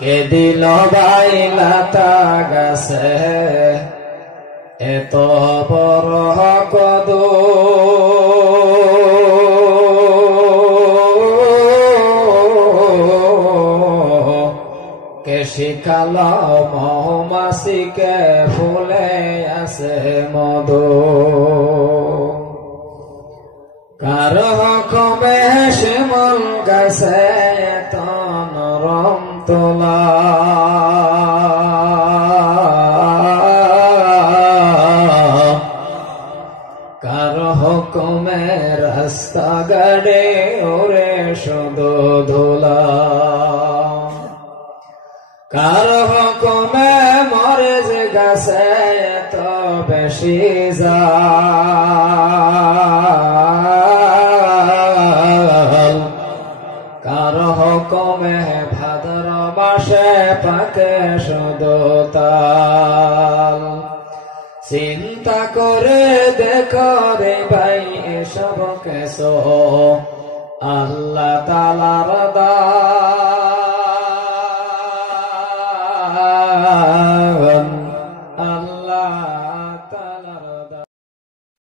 কে দিল বাইলাতা গাছে এত বড় কদু কে শিখাল মৌমাছিকে ফুলে আছে মধু কার হুকুমে শিমুল গাছে এত নরম তোলা কার হুকুমে রাস্তা গাড়ে ওরে শুধু ধুলা কার হুকুমে মরিচ গাছে এত বেশি জাল কার হুকুমে ভাদ্র মাসে পাকে শুধু তাল চিন্তা করে দেখো রে ভাই এসব কেসো আল্লাহ তাআলার দান